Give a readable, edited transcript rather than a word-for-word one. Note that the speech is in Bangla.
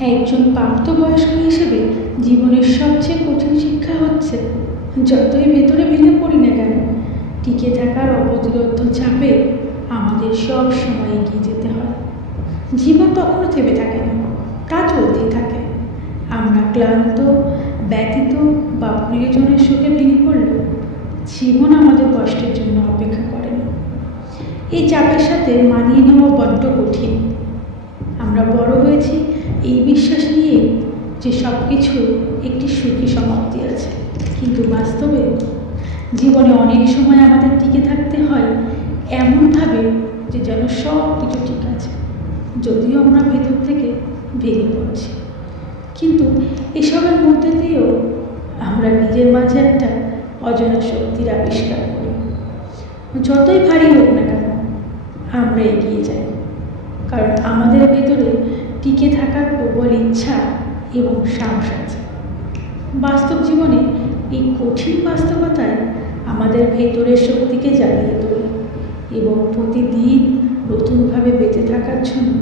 একজন প্রাপ্তবয়স্ক হিসেবে জীবনের সবচেয়ে কঠিন শিক্ষা হচ্ছে, যতই ভেতরে ভেঙে পড়ি না কেন, টিকে থাকার অপ্রতিরোধ্য চাপে আমাদের সব সময় এগিয়ে যেতে হয়। জীবন কখনো থেমে থাকে না, তা চলতেই থাকে। আমরা ক্লান্ত, ব্যথিত বা প্রিয়জনের শোকে ভেঙে পড়লেও জীবন আমাদের কষ্টের জন্য অপেক্ষা করে না। এই চাপের সাথে মানিয়ে নেওয়া বড্ড কঠিন। আমরা বড় হয়েছি এই বিশ্বাস নিয়ে যে সব কিছু একটি সুখী সমাপ্তি আছে, কিন্তু বাস্তবে জীবনে অনেক সময় আমাদের টিকে থাকতে হয় এমনভাবে যে যেন সব কিছু ঠিক আছে, যদিও আমরা ভেতর থেকে ভেঙে পড়ছি। কিন্তু এসবের মধ্যে দিয়েও আমরা নিজের মাঝে একটা অজানা শক্তির আবিষ্কার করি। যতই ভারী হোক না কেন, আমরা এগিয়ে যাই, কারণ আমাদের ভেতরে টিকে থাকার প্রবল ইচ্ছা এবং সাহস আছে। বাস্তব জীবনে এই কঠিন বাস্তবতায় আমাদের ভেতরের শক্তিকে জাগিয়ে তোলে এবং প্রতিদিন নতুনভাবে বেঁচে থাকার জন্য